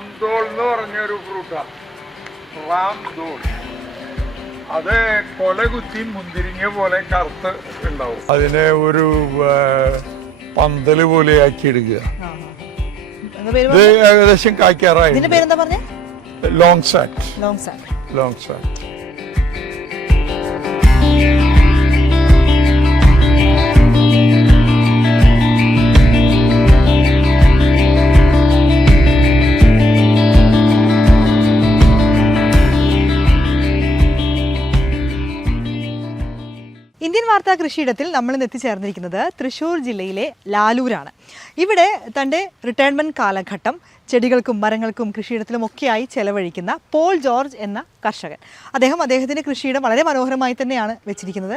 റാംദോൾ എന്ന് പറഞ്ഞ ഒരു ഫ്രൂട്ടാണ് റാംദോൾ. അത് കൊല കുത്തി മുന്തിരിങ്ങ പോലെ കറുത്ത് ഉണ്ടാവും. അതിനെ ഒരു പന്തൽ പന്തൽ പോലെ ആക്കി പറഞ്ഞേ? ഏകദേശം കായ്ക്കാറായി. ഇതിന്റെ പേരെന്താ പറഞ്ഞേ? ലോങ് സാറ്റ് ലോങ് സാറ്റ് ലോങ് സാറ്റ് കൃഷിയിടത്തിൽ നമ്മൾ ഇന്ന് എത്തിച്ചേർന്നിരിക്കുന്നത് തൃശ്ശൂർ ജില്ലയിലെ ലാലൂരാണ്. ഇവിടെ തന്റെ റിട്ടയർമെന്റ് കാലഘട്ടം ചെടികൾക്കും മരങ്ങൾക്കും കൃഷിയിടത്തിലും ഒക്കെയായി ചെലവഴിക്കുന്ന പോൾ ജോർജ് എന്ന കർഷകൻ. അദ്ദേഹം അദ്ദേഹത്തിന്റെ കൃഷിയിടം വളരെ മനോഹരമായി തന്നെയാണ് വെച്ചിരിക്കുന്നത്.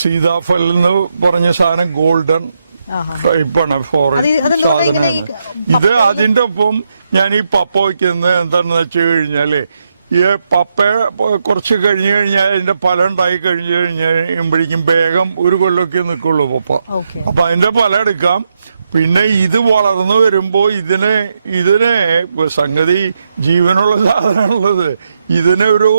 സീതാഫൽ എന്ന് പറഞ്ഞ സാധനം ഗോൾഡൻ. ടൈപ്പാണ് ഫോറിൻ സാധനമാണ് ഇത് അതിന്റെ ഒപ്പം ഞാൻ ഈ പപ്പ വയ്ക്കുന്നത് എന്താണെന്ന് വെച്ച് കഴിഞ്ഞാൽ ഈ പപ്പ കുറച്ച് കഴിഞ്ഞു കഴിഞ്ഞാൽ അതിന്റെ ഫലം ഉണ്ടായി കഴിഞ്ഞു കഴിഞ്ഞുമ്പോഴേക്കും വേഗം ഒരു കൊല്ലമൊക്കെ നിൽക്കുള്ളൂ പപ്പ. അപ്പൊ അതിന്റെ ഫലം എടുക്കാം. പിന്നെ ഇത് വളർന്നു വരുമ്പോ ഇതിന് ഇതിനെ സംഗതി ജീവനുള്ള സാധനമാണുള്ളത്. ഇതിനെ ഒരു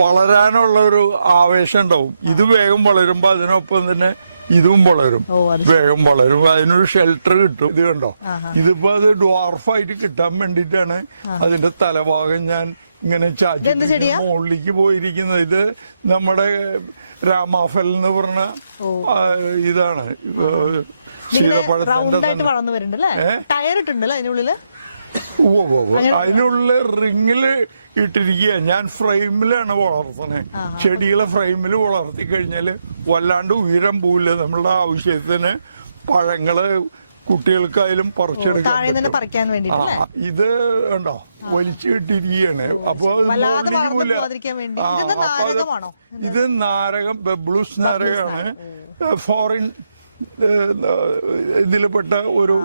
വളരാനുള്ള ഒരു ആവേശം ഉണ്ടാവും ഇത് വേഗം വളരുമ്പോ അതിനൊപ്പം തന്നെ ഇതും വളരും. വേഗം വളരും. അതിനൊരു ഷെൽട്ടർ കിട്ടും. ഇത് കണ്ടോ? ഇതിപ്പോ അത് ഡ്വാർഫായിട്ട് കിട്ടാൻ വേണ്ടിയിട്ടാണ് അതിന്റെ തലഭാഗം ഞാൻ ഇങ്ങനെ ചെടിയാ? മുകളിലേക്ക് പോയിരിക്കുന്നത്. ഇത് നമ്മുടെ രാമാഫൽ എന്ന് പറഞ്ഞ ഇതാണ്. ശീതപ്പഴത്തിന്റെ ടയർ ഇട്ടുണ്ടല്ലോ അതിനുള്ളിൽ. അതിനുള്ള റിങ്ങിൽ ഇട്ടിരിക്കുക ഞാൻ ഫ്രെയിമിലാണ് വളർത്തണേ ചെടികളെ ഫ്രെയിമിൽ വളർത്തി കഴിഞ്ഞാൽ വല്ലാണ്ട് ഉയരം പോവില്ല. നമ്മളുടെ ആവശ്യത്തിന് പഴങ്ങൾ കുട്ടികൾക്കായാലും പറിച്ചെടുക്കാൻ ഇത് ഉണ്ടോ വലിച്ചു കിട്ടിയിരിക്കുകയാണ്. അപ്പൊ? ഇത് നാരകം ബബ്ലൂസ് നാരകമാണ്. ഫോറിൻ ഇതിൽപ്പെട്ട ഒരു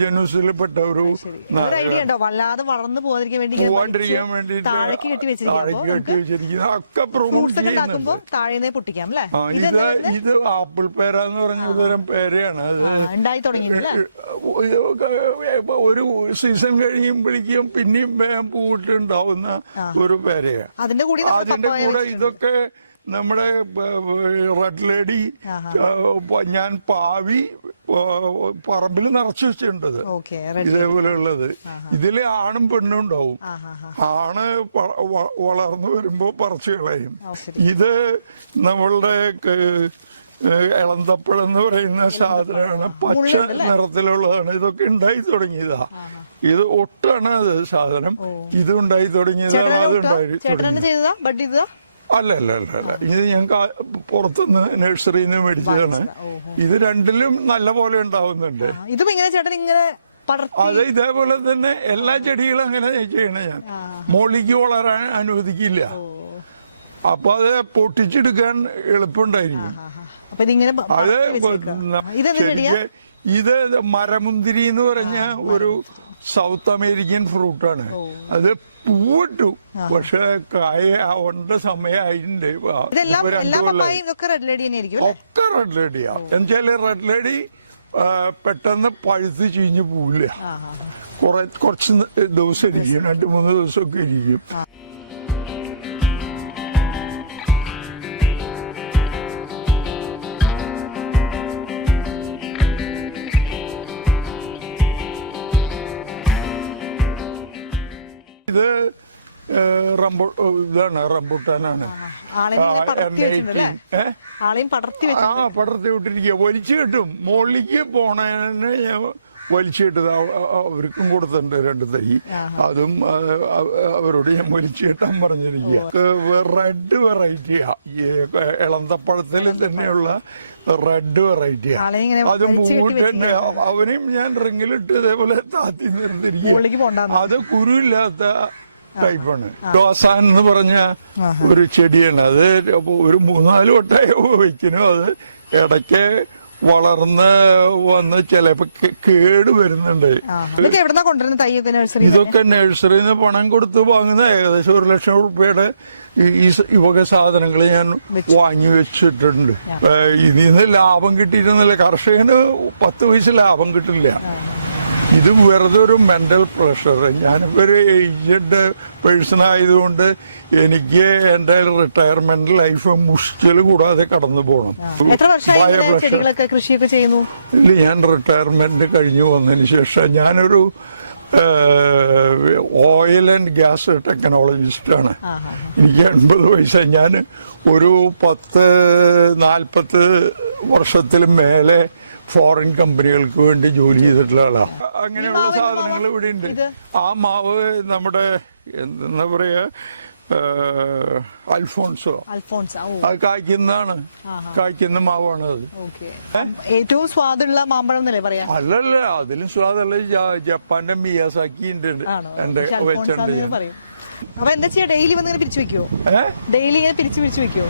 ജനൂസിൽപ്പെട്ട ഒരു ഒരു നാരകം ഐഡിയ ഉണ്ടോ? വല്ലാതെ വളർന്നു പോകാതിരിക്കാൻ വേണ്ടി ഇങ്ങനെ പോവാണ്ടിരിക്കാൻ വലിച്ച് വേണ്ടിട്ട് താഴേക്ക് കെട്ടി താഴേക്ക് കെട്ടി വെച്ചിരിക്കുന്ന ഒക്കെ പ്രൊമോട്ട് ഫ്രൂട്ട്സ് ഒക്കെ ചെയ്യുന്നുണ്ട്. ഉണ്ടാക്കുമ്പോ താഴെ പൊട്ടിക്കാം അല്ലേ? ഇത് ഇത് ആപ്പിൾ പേര എന്ന് പറഞ്ഞ തരം പേരയാണ്. ഉണ്ടായി ഒരു സീസൺ കഴിയുമ്പോഴേക്കും പിന്നെയും പൂവിട്ടുണ്ടാവുന്ന ഒരു പേരയാണ്. അതിന്റെ കൂടെ ഇതൊക്കെ നമ്മുടെ റെഡ് ലേഡി ഞാൻ പാവി പറമ്പിൽ നിറച്ചു വെച്ചിട്ടുണ്ട് ഇത്. ഓക്കെ ഇതേപോലെ ഉള്ളത് ഇതിൽ ആണും പെണ്ണും ഉണ്ടാവും. ആണ് വളർന്നു വരുമ്പോ പറിച്ചു കളയും ഇത് നമ്മളുടെ ഇളന്തപ്പഴെന്ന് ഇളന്തപ്പഴം എന്ന് പറയുന്ന സാധനമാണ്. പച്ച നിറത്തിലുള്ളതാണ്. ഇതൊക്കെ ഉണ്ടായി തുടങ്ങിയതാ. ഇത് ഒട്ടാണ് അത് സാധനം. ഇത് ഉണ്ടായി തുടങ്ങിയതാണ് അത് ഉണ്ടായി തുടങ്ങിയത്. അല്ല അല്ല അല്ല അല്ല. ഇത് ഞങ്ങൾക്ക് പുറത്തുനിന്ന് നഴ്സറിയിൽ നിന്ന് മേടിച്ചതാണ് ഇത് രണ്ടിലും നല്ല പോലെ ഉണ്ടാവുന്നുണ്ട്. അതെ ഇതും ഇങ്ങനെ ചേട്ടൻ ഇങ്ങനെ പടർത്തി അത് ഇതേപോലെ തന്നെ എല്ലാ ചെടികളും അങ്ങനെ ചെയ്യണ ഞാൻ. മോളിക്ക് വളരാൻ അനുവദിക്കില്ല. അപ്പൊ അത് പൊട്ടിച്ചെടുക്കാൻ എളുപ്പമുണ്ടായിരിക്കും. അത് ഇത് മരമുന്തിരി എന്ന് പറഞ്ഞ ഒരു സൗത്ത് അമേരിക്കൻ ഫ്രൂട്ടാണ്. അത് പൂവിട്ടു പക്ഷെ കായ ഉണ്ട സമയമായിട്ടുണ്ട് ആയിരിക്കും ഒക്കെ റെഡ് ലേഡിയാ എന്നുവെച്ചാൽ റെഡ് ലേഡി പെട്ടെന്ന് പഴുത്ത് ചീഞ്ഞു പോവില്ല. കുറെ കുറച്ച് ദിവസം ഇരിക്കും. രണ്ട് മൂന്ന് ദിവസമൊക്കെ ഇരിക്കും. ഇത് ഇതാണ് റംബുട്ടാനാണ്. ആ, പടർത്തി M18. ആളെയും പടർത്തി വെച്ചു ആ പടർത്തി വിട്ടിരിക്കുക വലിച്ചു കിട്ടും. മുകളിലേക്ക് പോണേന് ഞാൻ വലിച്ചു കിട്ടത് അവർക്കും കൊടുത്തിട്ടുണ്ട് രണ്ട് തൈ. അതും അവരോട് ഞാൻ വലിച്ചു കിട്ടാൻ പറഞ്ഞിരിക്കുക റെഡ് വെറൈറ്റിയാ. ഈ ഇളന്തപ്പഴത്തിൽ തന്നെയുള്ള റെഡ് വെറൈറ്റി അത് അവനെയും ഞാൻ റിങ്ങിലിട്ട് ഇതേപോലെ താത്തി നിർത്തിരിക്കും അത് കുരുവില്ലാത്ത ടൈപ്പാണ് ഡോസാൻ എന്ന് പറഞ്ഞ ഒരു ചെടിയാണ്. അത് ഒരു മൂന്നാൽ വട്ടമായി വയ്ക്കുന്നു അത് ഇടയ്ക്ക് വളർന്ന് വന്ന് ചിലപ്പോ കേട് വരുന്നുണ്ട്. ഇതൊക്കെ നഴ്സറിന്ന് പണം കൊടുത്ത് വാങ്ങുന്ന ഏകദേശം ഒരു ലക്ഷം റുപ്യയുടെ ഈ വക സാധനങ്ങൾ ഞാൻ വാങ്ങി വെച്ചിട്ടുണ്ട്. ഇതിൽ നിന്ന് ലാഭം കിട്ടിയിരുന്നില്ല. കർഷകന് പത്ത് പൈസ ലാഭം കിട്ടില്ല. ഇത് വെറുതെ ഒരു മെന്റൽ പ്രഷർ ഞാനിപ്പോ ഒരു ഏജ്ഡ് പേഴ്സൺ ആയതുകൊണ്ട് എനിക്ക് എന്റെ റിട്ടയർമെന്റ് ലൈഫ് മുഷ്കിൽ കൂടാതെ കടന്നു പോകണം ഞാൻ റിട്ടയർമെന്റ് കഴിഞ്ഞു വന്നതിന് ശേഷം ഞാനൊരു ഓയിൽ ആൻഡ് ഗ്യാസ് ടെക്നോളജിസ്റ്റ് ആണ്. എനിക്ക് എൺപത് വയസ്സ് ഞാൻ ഒരു പത്ത് നാൽപ്പത്ത് വർഷത്തിലും മേലെ ഫോറിൻ കമ്പനികൾക്ക് വേണ്ടി ജോലി ചെയ്തിട്ടുള്ള ആളാണ് അങ്ങനെയുള്ള സാധനങ്ങൾ ഇവിടെ ഉണ്ട്. ആ മാവ് നമ്മുടെ എന്താ പറയാ അൽഫോൺസോ. അൽഫോൺസ് അത് കായ്ക്കുന്നതാണ്. കായ്ക്കുന്ന മാവാണ് അത്. ഏറ്റവും സ്വാദുള്ള മാമ്പഴം എന്നല്ലേ പറയാ? അല്ലല്ല അതിലും സ്വാദല്ല ജ- ജപ്പാന്റെ മിയാസാക്കി ഉണ്ട് എന്റെ വെച്ചുണ്ട് വെച്ചിട്ടുണ്ട് അപ്പൊ എന്താ ചെയ്യാ? ഡെയിലി വന്ന് പിരിച്ചു വെക്കുവോ ഡെയിലി ഇങ്ങനെ പിരിച്ചു പിരിച്ചു വെക്കുവോ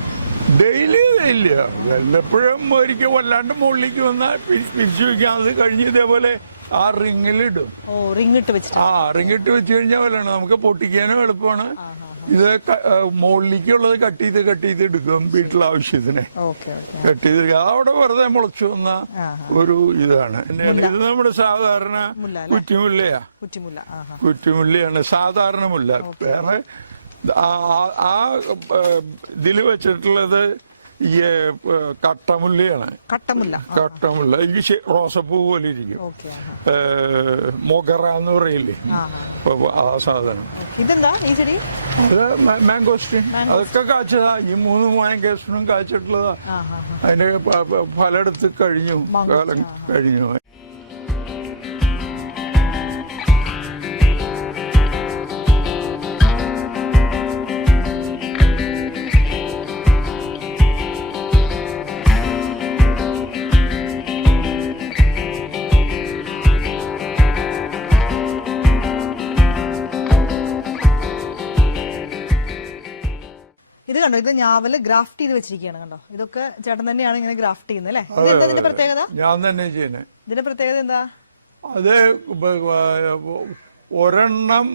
ഡെയിലി ഇല്ല. വല്ലപ്പോഴും ഒരിക്കൽ വല്ലാണ്ട് മുകളിലേക്ക് വന്നാൽ പിരിച്ചു വെക്കാം. അത് കഴിഞ്ഞ് ഇതേപോലെ ആ റിങ്ങിലിടും. ഓ റിങ് ഇട്ട് വെച്ചിട്ട്. ആ റിങ്ങിട്ട് വെച്ച് കഴിഞ്ഞാൽ വല്ലാണ് നമുക്ക് പൊട്ടിക്കാനും എളുപ്പമാണ്. ഇത് മുകളിലേക്കുള്ളത് കട്ട് ചെയ്ത് കട്ട് ചെയ്ത് എടുക്കും വീട്ടിലെ ആവശ്യത്തിന്. കട്ട് ചെയ്ത് അവിടെ വെറുതെ മുളച്ചു വന്ന ഒരു ഇതാണ്. ഇത് നമ്മുടെ സാധാരണ കുറ്റിമുല്ലയാ. കുറ്റിമുല്ലയാണ് സാധാരണ മുല്ല. വേറെ ആ- ആ ഇതിൽ വെച്ചിട്ടുള്ളത് ഈ കട്ടമുല്ലയാണ്. കട്ടമുല്ല. കട്ടമുല്ല. ഈ റോസപ്പൂ പോലെ ഇരിക്കും. മൊഗറ എന്ന് പറയില്ലേ? ആ സാധനം. ഇതെന്താ ഈ ചെടി ഇത് മാംഗോസ്റ്റിൻ അതൊക്കെ കാച്ചതാ. ഈ മൂന്ന് മാംഗോസ്റ്റിനും കാച്ചിട്ടുള്ളതാ. അതിന്റെ ഫലമെടുത്ത് കഴിഞ്ഞു. കാലം കഴിഞ്ഞു. കണ്ടോ? ഇത് ഞാവൽ ഗ്രാഫ്റ്റ് ചെയ്ത് വെച്ചിരിക്കുകയാണ് കണ്ടോ? ഇതൊക്കെ ചേട്ടൻ തന്നെയാണ് ഇങ്ങനെ ഗ്രാഫ്റ്റ് ചെയ്യുന്നത് അല്ലേ? ഇത് എന്താ ഇതിന്റെ പ്രത്യേകത? ഞാൻ തന്നെ ചെയ്യുന്നത് ഇതിന്റെ പ്രത്യേകത എന്താ? അത് ഒരെണ്ണം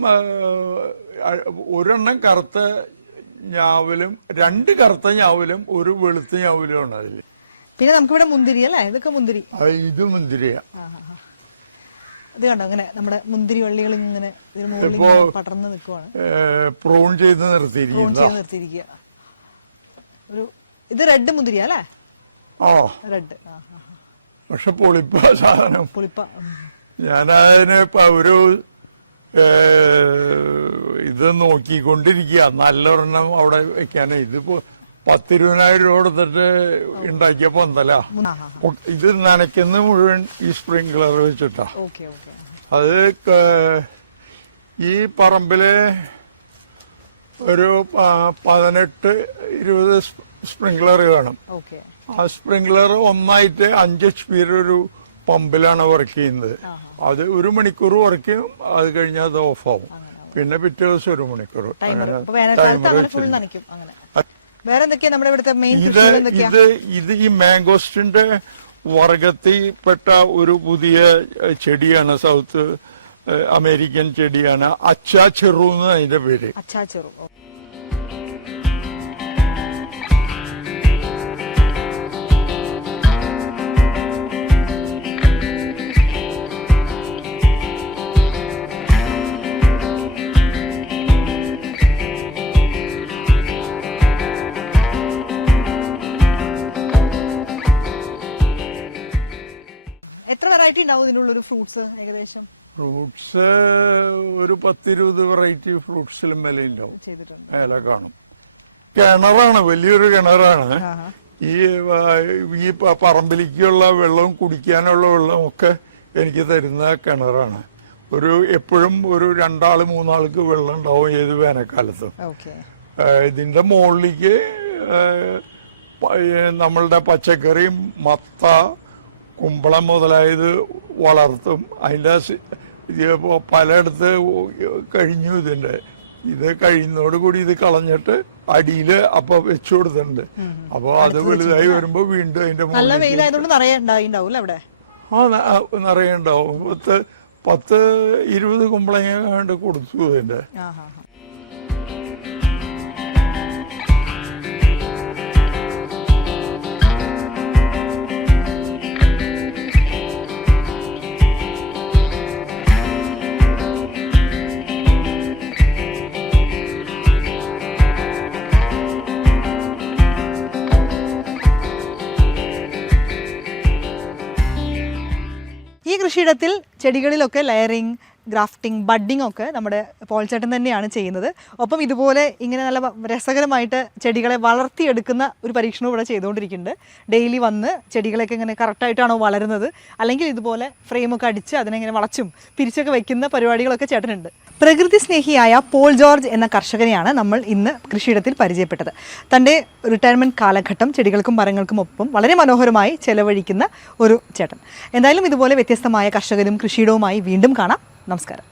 ഒരെണ്ണം കറുത്ത ഞാവലും രണ്ട് കറുത്ത ഞാവലും ഒരു വെളുത്ത ഞാവലും ഞാവലുമാണ് അതിൽ പിന്നെ നമുക്കിവിടെ മുന്തിരി അല്ലേ? ഇതൊക്കെ മുന്തിരി. ഇത് മുന്തിരിയ. ഇത് കണ്ടോ? അങ്ങനെ നമ്മുടെ മുന്തിരി വള്ളികൾ ഇങ്ങനെ പടർന്ന് നിൽക്കുവാണ്. പ്രൂൺ ചെയ്ത് പ്രൂൺ ചെയ്ത് നിർത്തിയിരിക്കുക. ഒരു ഇത് റെഡ് മുന്തിരിയാ അല്ലേ? ഓ റെഡ് പക്ഷെ പുളിപ്പ സാധനം. പുളിപ്പ. ഞാനതിന് ഇപ്പൊ ഒരു ഇത് നോക്കിക്കൊണ്ടിരിക്കുക നല്ലൊരെണ്ണം അവിടെ വെക്കാനേ. ഇതിപ്പോ പത്തിരുപതിനായിരം രൂപ കൊടുത്തിട്ട് ഉണ്ടാക്കിയ പന്തല. ഇത് നനയ്ക്കുന്ന മുഴുവൻ ഈ സ്പ്രിംഗ്ലർ വെച്ചിട്ടാ. അത് ഈ പറമ്പിൽ ഒരു പതിനെട്ട് ഇരുപത് സ്പ്രിംഗ്ലർ വേണം. ആ സ്പ്രിംഗ്ലർ ഒന്നായിട്ട് അഞ്ച് എച്ച് പി ഒരു പമ്പിലാണ് വർക്ക് ചെയ്യുന്നത്. അത് ഒരു മണിക്കൂർ വർക്ക് ചെയ്യും അത് കഴിഞ്ഞാൽ അത് ഓഫ് ആവും. പിന്നെ പിറ്റേ ദിവസം ഒരു മണിക്കൂർ. അങ്ങനെ ടൈമർ ഇത് ഇത് ഇത് ഈ മാംഗോസ്റ്റിന്റെ വർഗത്തിൽപ്പെട്ട ഒരു പുതിയ ചെടിയാണ് സൗത്ത് അമേരിക്കൻ ചെടിയാണ്. അച്ചാ ചെറു എന്ന് അതിന്റെ പേര്. അച്ചാച്ചെറു. എത്ര വെറൈറ്റി ഉണ്ടാവും ഇതിനുള്ള ഒരു ഫ്രൂട്ട്സ് ഏകദേശം? ഫ്രൂട്ട്സ് ഒരു പത്തിരുപത് വെറൈറ്റി ഫ്രൂട്ട്സിലും വിലയുണ്ടാവും. ഉണ്ടാവും വില കാണും. കിണറാണ് വലിയൊരു കിണറാണ്. ഈ ഈ പറമ്പിലേക്കുള്ള വെള്ളവും കുടിക്കാനുള്ള വെള്ളവും ഒക്കെ എനിക്ക് തരുന്ന കിണറാണ്. ഒരു എപ്പോഴും ഒരു രണ്ടാൾ മൂന്നാൾക്ക് വെള്ളം ഉണ്ടാവും ഏത് വേനൽക്കാലത്തും. ഇതിന്റെ മുകളിലേക്ക് നമ്മളുടെ പച്ചക്കറിയും മത്ത കുമ്പളം മുതലായത് വളർത്തും. ഇപ്പോ പലയിടത്ത് കഴിഞ്ഞു ഇതിന്റെ. ഇത് കഴിയുന്നതോട് കൂടി ഇത് കളഞ്ഞിട്ട് അടിയിൽ അപ്പൊ വെച്ചു കൊടുത്തിട്ടുണ്ട്. അപ്പൊ അത് വലുതായി വരുമ്പോ വീണ്ടും അതിന്റെ നല്ല വെയിലായതുകൊണ്ട് ആ നിറയുണ്ടാവും ആ, നിറയെ ഉണ്ടാവും. പത്ത് പത്ത് ഇരുപത് കുമ്പളങ്ങ കണ്ട് കൊടുത്തു അതിന്റെ ഈ കൃഷിയിടത്തിൽ ചെടികളിലൊക്കെ ലെയറിങ് ഗ്രാഫ്റ്റിംഗ് ബഡ്ഡിംഗ് ഒക്കെ നമ്മുടെ പോൾച്ചേട്ടൻ തന്നെയാണ് ചെയ്യുന്നത്. ഒപ്പം ഇതുപോലെ ഇങ്ങനെ നല്ല രസകരമായിട്ട് ചെടികളെ വളർത്തിയെടുക്കുന്ന ഒരു പരീക്ഷണം ഇവിടെ ചെയ്തുകൊണ്ടിരിക്കുന്നുണ്ട്. ഡെയിലി വന്ന് ചെടികളൊക്കെ ഇങ്ങനെ കറക്റ്റായിട്ടാണോ വളരുന്നത്? അല്ലെങ്കിൽ ഇതുപോലെ ഫ്രെയിമൊക്കെ അടിച്ച് അതിനെങ്ങനെ വളച്ചും പിരിച്ചൊക്കെ വെക്കുന്ന പരിപാടികളൊക്കെ ചേട്ടനുണ്ട്. പ്രകൃതി സ്നേഹിയായ പോൾ ജോർജ് എന്ന കർഷകനെയാണ് നമ്മൾ ഇന്ന് കൃഷിയിടത്തിൽ പരിചയപ്പെട്ടത്. തന്റെ റിട്ടയർമെന്റ് കാലഘട്ടം ചെടികൾക്കും മരങ്ങൾക്കും ഒപ്പം വളരെ മനോഹരമായി ചെലവഴിക്കുന്ന ഒരു ചേട്ടൻ. എന്തായാലും ഇതുപോലെ വ്യത്യസ്തമായ കർഷകരും കൃഷിയിടവുമായി വീണ്ടും കാണാം. നമസ്കാരം